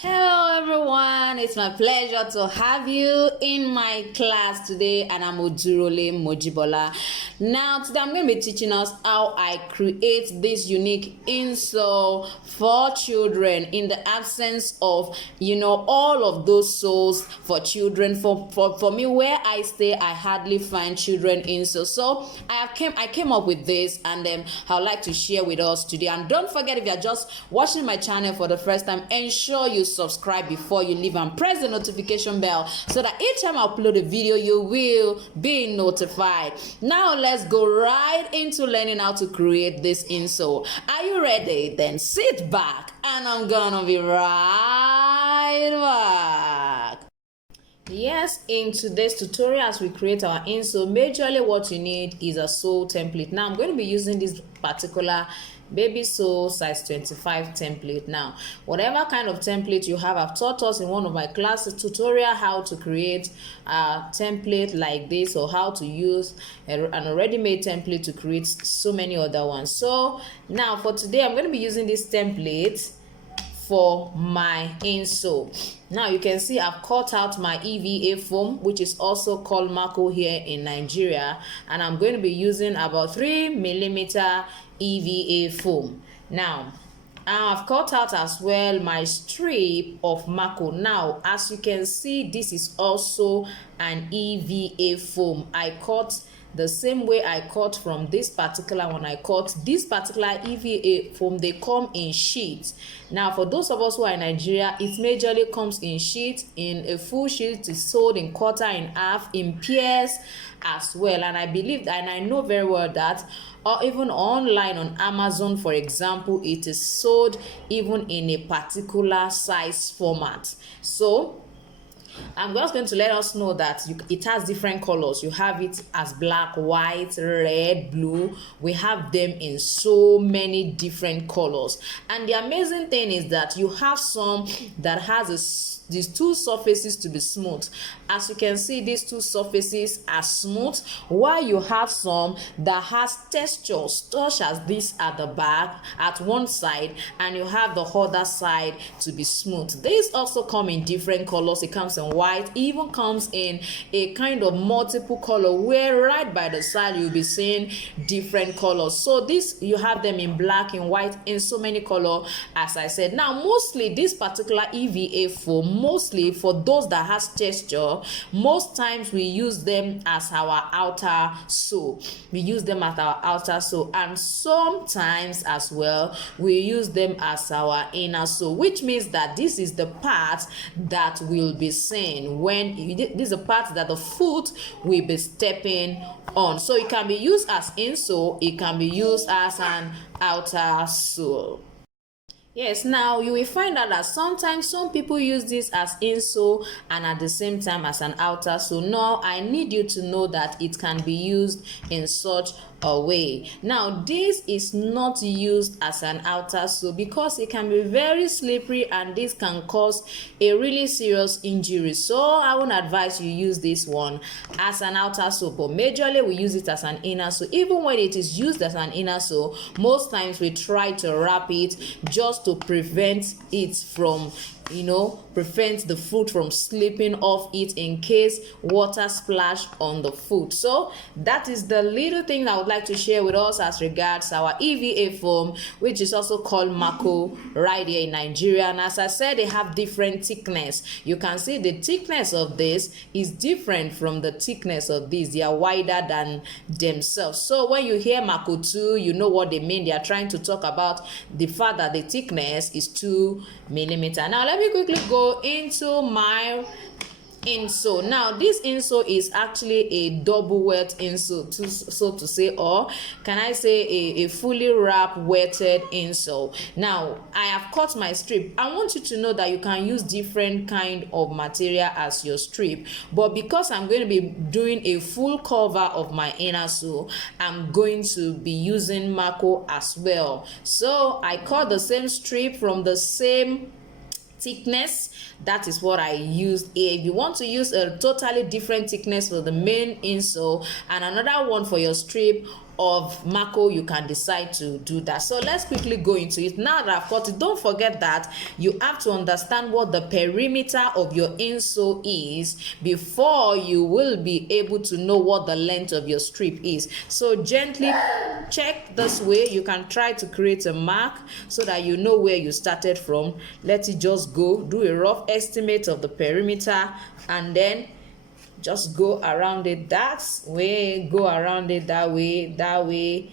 Hello everyone, it's my pleasure to have you in my class today, and I'm Ojurole Mojibola. Now today I'm going to be teaching us how I create this unique insole for children in the absence of all of those soles for children. For me, where I stay, I hardly find children insole, so I came up with this, and I would like to share with us today. And don't forget, if you're just watching my channel for the first time, ensure you subscribe before you leave and press the notification bell so that each time I upload a video you will be notified. Now let's go right into learning how to create this insole. Are you ready? Then sit back and I'm gonna be right back. Yes, in today's tutorial, as we create our insole, majorly what you need is a sole template. Now I'm going to be using this particular baby sole size 25 template. Now whatever kind of template you have, I've taught us in one of my classes tutorial how to create a template like this, or how to use an already made template to create so many other ones. So now for today I'm going to be using this template for my insole. Now you can see I've cut out my EVA foam, which is also called Mako here in Nigeria, and I'm going to be using about 3mm EVA foam. Now I've cut out as well my strip of Mako. Now as you can see, this is also an EVA foam. I cut the same way I cut from this particular one. I cut this particular EVA foam. They come in sheets. Now for those of us who are in Nigeria, it majorly comes in sheets. In a full sheet, it's sold in quarter, in half, in pairs as well. And I believe and I know very well that or even online on Amazon, for example, it is sold even in a particular size format. So I'm just going to let us know that it has different colors. You have it as black, white, red, blue. We have them in so many different colors. And the amazing thing is that you have some that has these two surfaces to be smooth. As you can see, these two surfaces are smooth, while you have some that has textures such as this at the back at one side, and you have the other side to be smooth. These also come in different colors. It comes in white, even comes in a kind of multiple color, where right by the side you'll be seeing different colors. So this, you have them in black, in white, in so many colors, as I said. Now mostly this particular EVA foam, mostly for those that has texture, most times we use them as our outer sole. We use them as our outer sole, and sometimes as well we use them as our inner sole, which means that this is the part that will be seen when this is the part that the foot will be stepping on. So it can be used as insole, it can be used as an outer sole. Yes, now you will find out that sometimes some people use this as insole and at the same time as an outer sole. No, I need you to know that it can be used in such a way. Now this is not used as an outer sole because it can be very slippery, and this can cause a really serious injury. So I won't advise you use this one as an outer sole, but majorly we use it as an inner sole. Even when it is used as an inner sole, most times we try to wrap it just to prevent it from prevent the foot from slipping off it in case water splash on the foot. So that is the little thing I would like to share with us as regards our EVA foam, which is also called Mako right here in Nigeria. And as I said, they have different thickness. You can see the thickness of this is different from the thickness of this. They are wider than themselves. So when you hear Mako 2, you know what they mean. They are trying to talk about the fact that the thickness is 2mm. Now let me quickly go into my insole. Now this insole is actually a double wet insole, so to say, or can I say a fully wrapped wetted insole. Now I have cut my strip. I want you to know that you can use different kind of material as your strip, but because I'm going to be doing a full cover of my inner sole, I'm going to be using Mako as well. So I cut the same strip from the same thickness. That is what I used here. If you want to use a totally different thickness for the main insole and another one for your strip, of Mako, you can decide to do that. So let's quickly go into it. Now that I've cut it, don't forget that you have to understand what the perimeter of your insole is before you will be able to know what the length of your strip is. So gently check this way. You can try to create a mark so that you know where you started from. Let it just go, do a rough estimate of the perimeter, and then just go around it that way, go around it that way,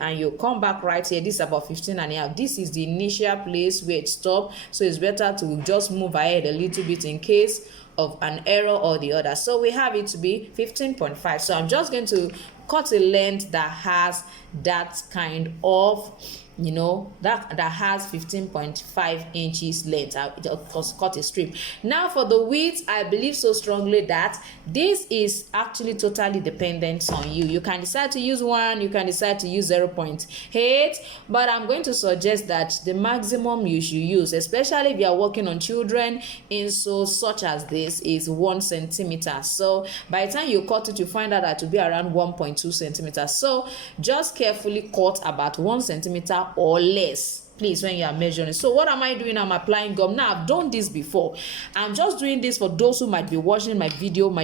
and you come back right here. This is about 15.5. This is the initial place where it stopped, so it's better to just move ahead a little bit in case of an error or the other. So we have it to be 15.5. So I'm just going to cut a length that has that kind of, you know, that has 15.5 inches length. I just cut a strip. Now for the width, I believe so strongly that this is actually totally dependent on you. You can decide to use 1, you can decide to use 0.8, but I'm going to suggest that the maximum you should use, especially if you are working on children insoles such as this, is 1 centimeter. So by the time you cut it, you find out that to be around 1.2 centimeters. So just carefully cut about 1 centimeter or less, please, when you are measuring. So what am I doing? I'm applying gum. Now I've done this before. I'm just doing this for those who might be watching my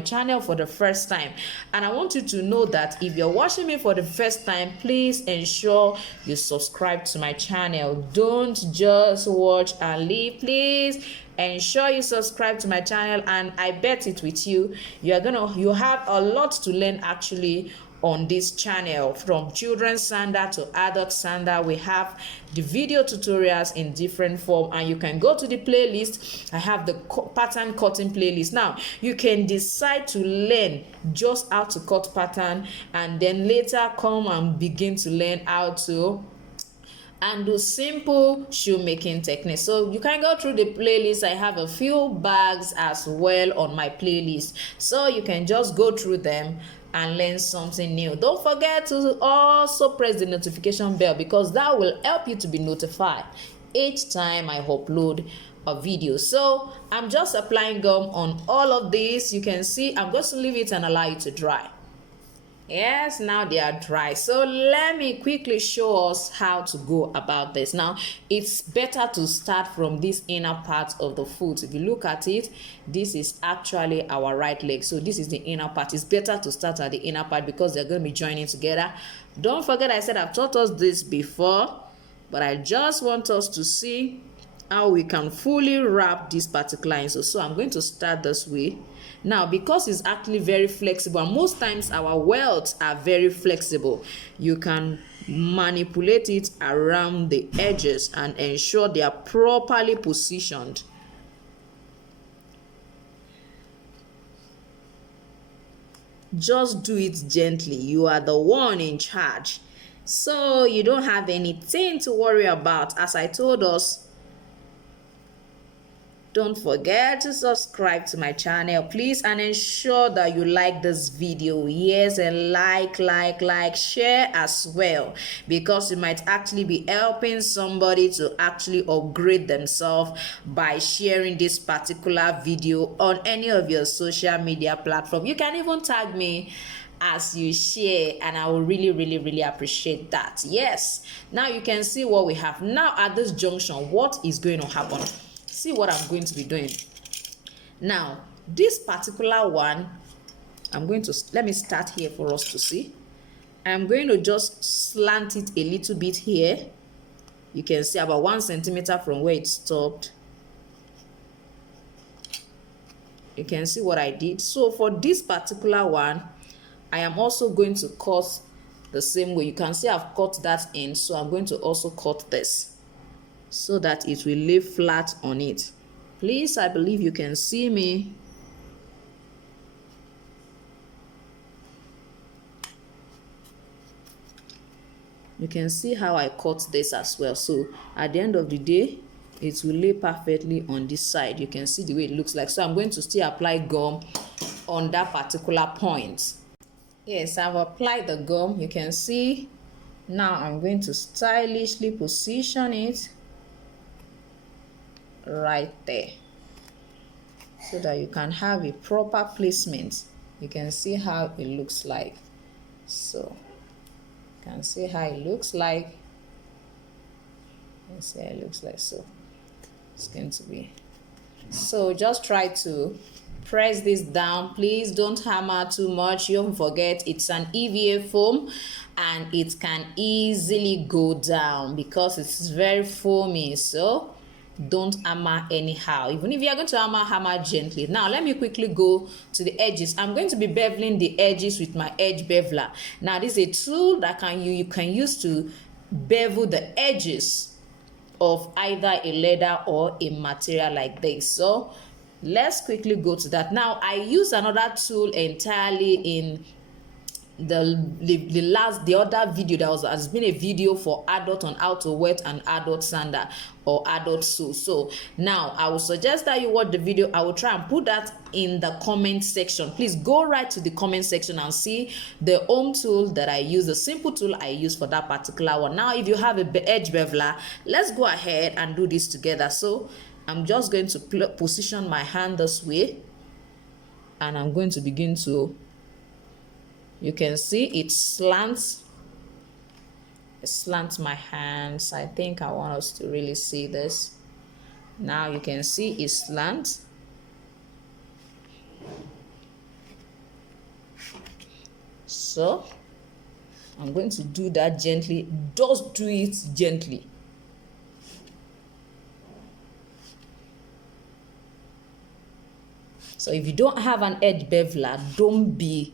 channel for the first time, and I want you to know that if you're watching me for the first time, please ensure you subscribe to my channel. Don't just watch and leave. Please ensure you subscribe to my channel, and I bet it with you, you have a lot to learn actually on this channel. From children's sandal to adult sandal, we have the video tutorials in different form, and you can go to the playlist. I have the pattern cutting playlist. Now you can decide to learn just how to cut pattern, and then later come and begin to learn how to and do simple shoemaking techniques. So you can go through the playlist. I have a few bags as well on my playlist, so you can just go through them and learn something new. Don't forget to also press the notification bell, because that will help you to be notified each time I upload a video. So I'm just applying gum on all of these. You can see I'm going to leave it and allow it to dry. Yes, now they are dry. So let me quickly show us how to go about this. Now it's better to start from this inner part of the foot. If you look at it, this is actually our right leg, so this is the inner part. It's better to start at the inner part because they're going to be joining together. Don't forget, I said I've taught us this before, but I just want us to see how we can fully wrap this particular insole. So I'm going to start this way. Now, because it's actually very flexible, and most times our welts are very flexible, you can manipulate it around the edges and ensure they are properly positioned. Just do it gently. You are the one in charge, so you don't have anything to worry about. As I told us, don't forget to subscribe to my channel, please, and ensure that you like this video. Yes, and like, share as well, because you might actually be helping somebody to actually upgrade themselves by sharing this particular video on any of your social media platform. You can even tag me as you share, and I will really appreciate that. Yes, now you can see what we have. Now at this junction, what is going to happen? See what I'm going to be doing. Now this particular one, let me start here for us to see. I'm going to just slant it a little bit here. You can see about 1 centimeter from where it stopped. You can see what I did. So for this particular one, I am also going to cut the same way. You can see I've cut that in, so I'm going to also cut this so that it will lay flat on it. Please, I believe you can see me. You can see how I cut this as well. So at the end of the day, it will lay perfectly on this side. You can see the way it looks like. So I'm going to still apply gum on that particular point. Yes, I've applied the gum. You can see. Now I'm going to stylishly position it right there so that you can have a proper placement. You can see how it looks like. So can see how it looks like. Let's see how it looks like. So it's going to be, so just try to press this down. Please don't hammer too much. You don't forget it's an EVA foam and it can easily go down because it's very foamy. So don't hammer anyhow. Even if you're going to hammer gently. Now let me quickly go to the edges. I'm going to be beveling the edges with my edge beveler. Now this is a tool that you can use to bevel the edges of either a leather or a material like this. So let's quickly go to that. Now I use another tool entirely in the other video. That has been a video for adult on how to wet an adult sander or adult sew. So now I will suggest that you watch the video. I will try and put that in the comment section. Please go right to the comment section and see the home tool that I use, the simple tool I use for that particular one. Now if you have a edge beveler, let's go ahead and do this together. So I'm just going to position my hand this way and I'm going to begin to, you can see it slants my hands. I think I want us to really see this. Now you can see it slants. So I'm going to do that gently. Just do it gently. So if you don't have an edge beveler, don't be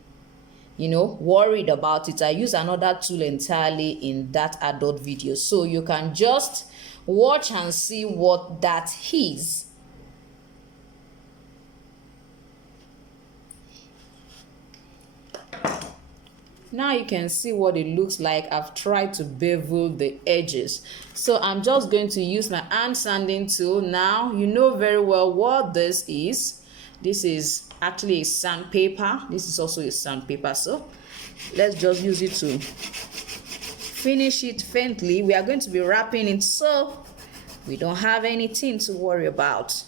worried about it. I use another tool entirely in that adult video, so you can just watch and see what that is. Now you can see what it looks like. I've tried to bevel the edges, so I'm just going to use my hand sanding tool. Now you know very well what this is. This is actually a sandpaper. This is also a sandpaper. So let's just use it to finish it faintly. We are going to be wrapping it so we don't have anything to worry about.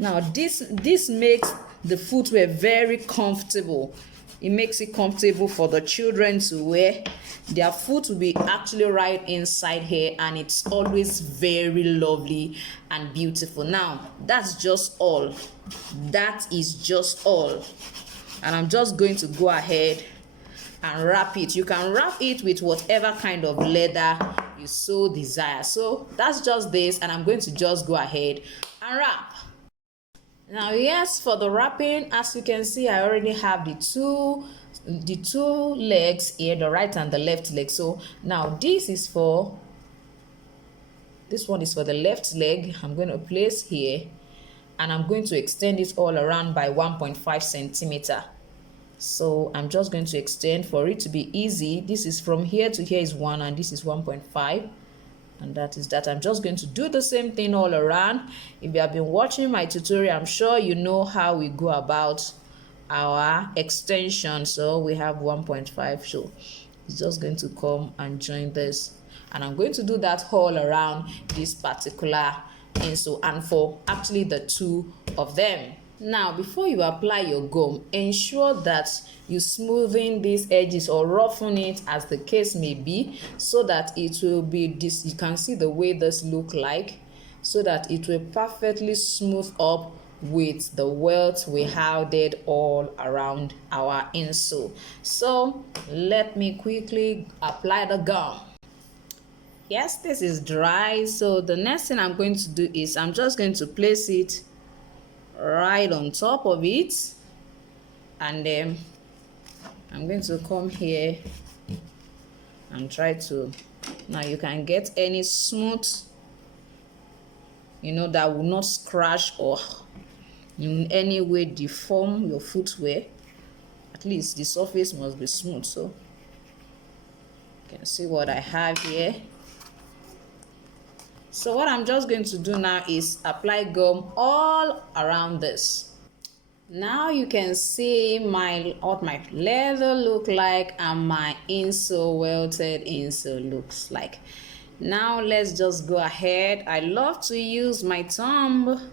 Now this makes the footwear very comfortable. It makes it comfortable for the children to wear. Their foot will be actually right inside here, and it's always very lovely and beautiful. Now that's just all. That is just all. And I'm just going to go ahead and wrap it. You can wrap it with whatever kind of leather you so desire. So that's just this, and I'm going to just go ahead and wrap. Now yes, for the wrapping, as you can see, I already have the two legs here, the right and the left leg. So now this one is for the left leg. I'm going to place here and I'm going to extend it all around by 1.5 centimeter. So I'm just going to extend for it to be easy. This is from here to here is 1 and this is 1.5. And that is that. I'm just going to do the same thing all around. If you have been watching my tutorial, I'm sure you know how we go about our extension. So we have 1.5, so it's just going to come and join this, and I'm going to do that all around this particular insole and for actually the two of them. Now before you apply your gum, ensure that you smoothen these edges or roughen it as the case may be, so that it will be this. You can see the way this look like, so that it will perfectly smooth up with the welt we hounded all around our insole. So let me quickly apply the gum. Yes, this is dry. So the next thing I'm going to do is I'm just going to place it right on top of it, and then I'm going to come here and try to, now you can get any smooth, that will not scratch or in any way deform your footwear. At least the surface must be smooth. So you can see what I have here. So what I'm just going to do now is apply gum all around this. Now you can see what my leather look like and my insole, welted insole looks like. Now let's just go ahead. I love to use my thumb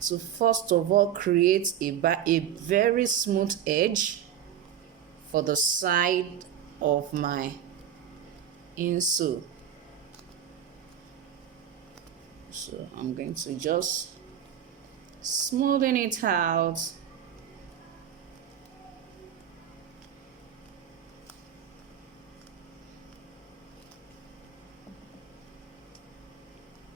to first of all create a very smooth edge. for the side of my insole. So I'm going to just smoothen it out.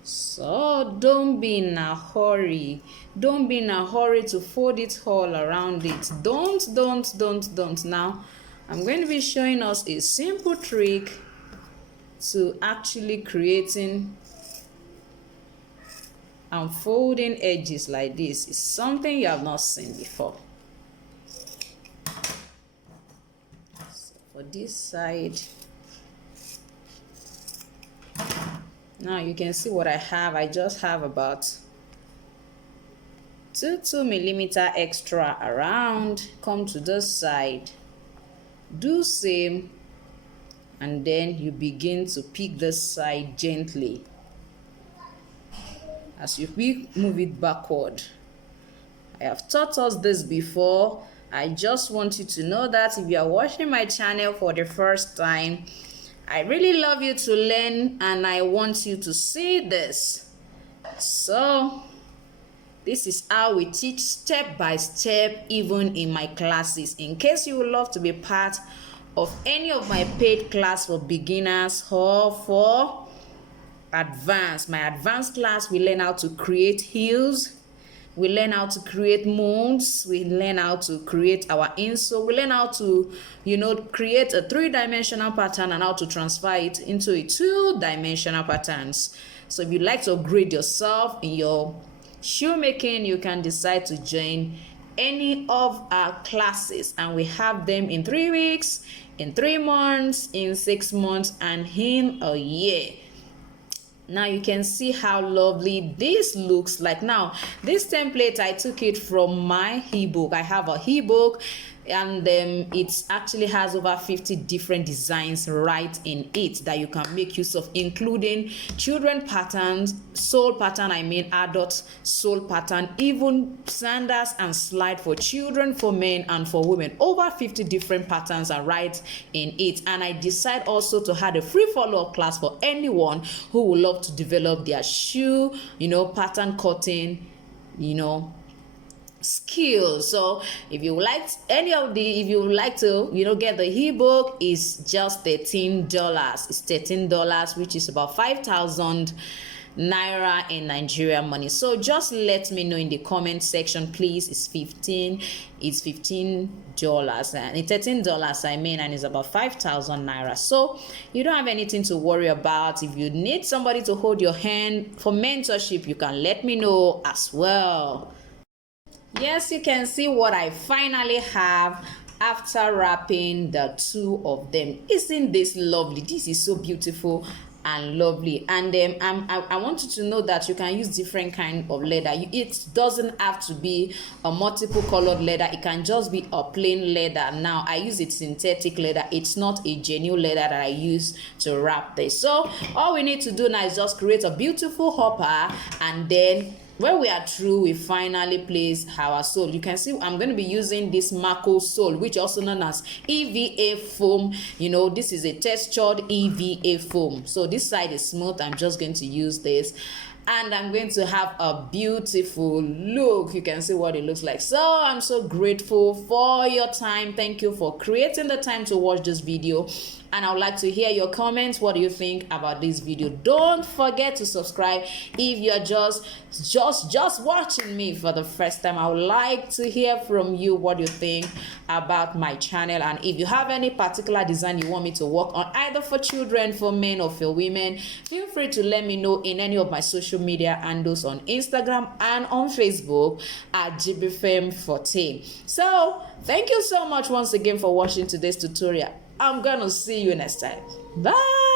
So don't be in a hurry. Don't be in a hurry to fold it all around it. Don't. Now, I'm going to be showing us a simple trick to actually creating and folding edges like this. It's something you have not seen before. So for this side, now you can see what I have. I just have about 2 millimeter extra around. Come to this side, do same, and then you begin to pick this side gently. As you move it backward. I have taught us this before. I just want you to know that if you are watching my channel for the first time, I really love you to learn and I want you to see this. So this is how we teach step by step, even in my classes. In case you would love to be part of any of my paid class for beginners or for advanced, my advanced class, we learn how to create heels, we learn how to create molds, we learn how to create our insole, we learn how to, create a 3-dimensional pattern and how to transfer it into a 2-dimensional patterns. So if you'd like to upgrade yourself in your shoemaking, you can decide to join any of our classes, and we have them in 3 weeks, in 3 months, in 6 months, and in a year. Now you can see how lovely this looks like. Now this template, I took it from my ebook. I have a ebook, and it actually has over 50 different designs right in it that you can make use of, including children patterns, sole pattern, adult sole pattern, even sandals and slide for children, for men, and for women. Over 50 different patterns are right in it. And I decide also to have a free follow-up class for anyone who would love to develop their shoe, pattern cutting, skills. So if you like if you would like to get the ebook, is just $13. It's $13, which is about 5,000 naira in Nigerian money. So just let me know in the comment section, please. It's $15 and it's $13 and it's about 5,000 naira. So you don't have anything to worry about. If you need somebody to hold your hand for mentorship, you can let me know as well. Yes, you can see what I finally have after wrapping the 2 of them. Isn't this lovely? This is so beautiful and lovely. And I want you to know that you can use different kind of leather. It doesn't have to be a multiple colored leather. It can just be a plain leather. Now I use it synthetic leather. It's not a genuine leather that I use to wrap this. So all we need to do now is just create a beautiful hopper, and then when we are through, we finally place our sole. You can see I'm going to be using this Marco sole, which also known as EVA foam. This is a textured EVA foam. So this side is smooth. I'm just going to use this, and I'm going to have a beautiful look. You can see what it looks like. So I'm so grateful for your time. Thank you for creating the time to watch this video, and I would like to hear your comments. What do you think about this video? Don't forget to subscribe if you're just watching me for the first time. I would like to hear from you what you think about my channel, and if you have any particular design you want me to work on, either for children, for men, or for women, feel free to let me know in any of my social media handles on Instagram and on Facebook at Jibbyfem Forte. So thank you so much once again for watching today's tutorial. I'm gonna see you next time. Bye.